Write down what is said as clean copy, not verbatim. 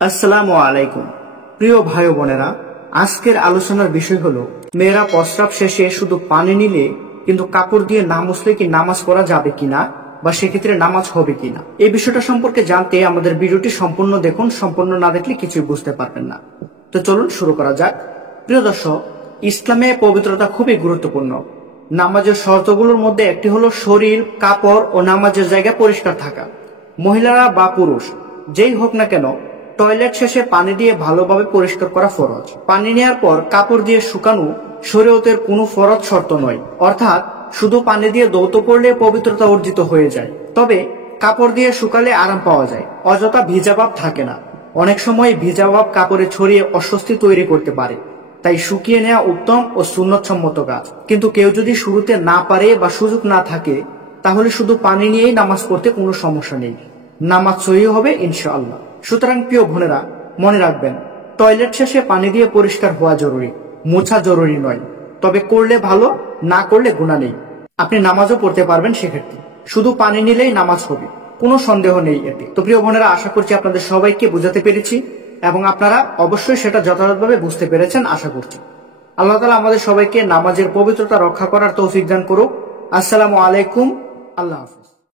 আসসালামু আলাইকুম। প্রিয় ভাই বোনেরা, আজকের আলোচনার বিষয় হলো মেয়েরা প্রস্রাব শেষে শুধু পানি নিলে কিন্তু কাপড় দিয়ে না মুছলে কি নামাজ পড়া যাবে কিনা বা সেক্ষেত্রে নামাজ হবে কিনা, এই বিষয়টা সম্পর্কে জানতে আমাদের ভিডিওটি সম্পূর্ণ দেখুন। সম্পূর্ণ না দেখলে কিছুই বুঝতে পারবেন না। তো চলুন শুরু করা যাক। প্রিয় দর্শক, ইসলামে পবিত্রতা খুবই গুরুত্বপূর্ণ। নামাজের শর্তগুলোর মধ্যে একটি হলো শরীর, কাপড় ও নামাজের জায়গা পরিষ্কার থাকা। মহিলারা বা পুরুষ যেই হোক না কেন, টয়লেট শেষে পানি দিয়ে ভালোভাবে পরিষ্কার করা ফরজ। পানি নেওয়ার পর কাপড় দিয়ে শুকানো শরীয়তের কোনো ফরজ শর্ত নয়, অর্থাৎ শুধু পানি দিয়ে ধৌত করলে পবিত্রতা অর্জিত হয়ে যায়। তবে কাপড় দিয়ে শুকালে আরাম পাওয়া যায়, অযথা ভিজা ভাব থাকে না। অনেক সময় ভিজা ভাব কাপড়ে ছড়িয়ে অস্বস্তি তৈরি করতে পারে, তাই শুকিয়ে নেওয়া উত্তম ও সুন্নতসম্মত কাজ। কিন্তু কেউ যদি শুরুতে না পারে বা সুযোগ না থাকে, তাহলে শুধু পানি নিয়েই নামাজ পড়তে কোনো সমস্যা নেই, নামাজ সহিহ হবে ইনশাআল্লাহ। সুতরাং প্রিয় বোনেরা, মনে রাখবেন, টয়লেট শেষে পানি দিয়ে পরিষ্কার হওয়া জরুরি, মোছা জরুরি নয়। তবে করলে ভালো, না করলে গুনাহ নেই। আপনি নামাজও পড়তে পারবেন সেক্ষেত্রে। শুধু পানি নিলেই নামাজ হবে, কোনো সন্দেহ নেই এতে। তো প্রিয় বোনেরা, আশা করছি আপনাদের সবাইকে বোঝাতে পেরেছি এবং আপনারা অবশ্যই সেটা যথাযথভাবে বুঝতে পেরেছেন আশা করছি। আল্লাহ তাআলা আমাদের সবাইকে নামাজের পবিত্রতা রক্ষা করার তৌফিক দান করুক। আসসালামু আলাইকুম। আল্লাহ হাফেজ।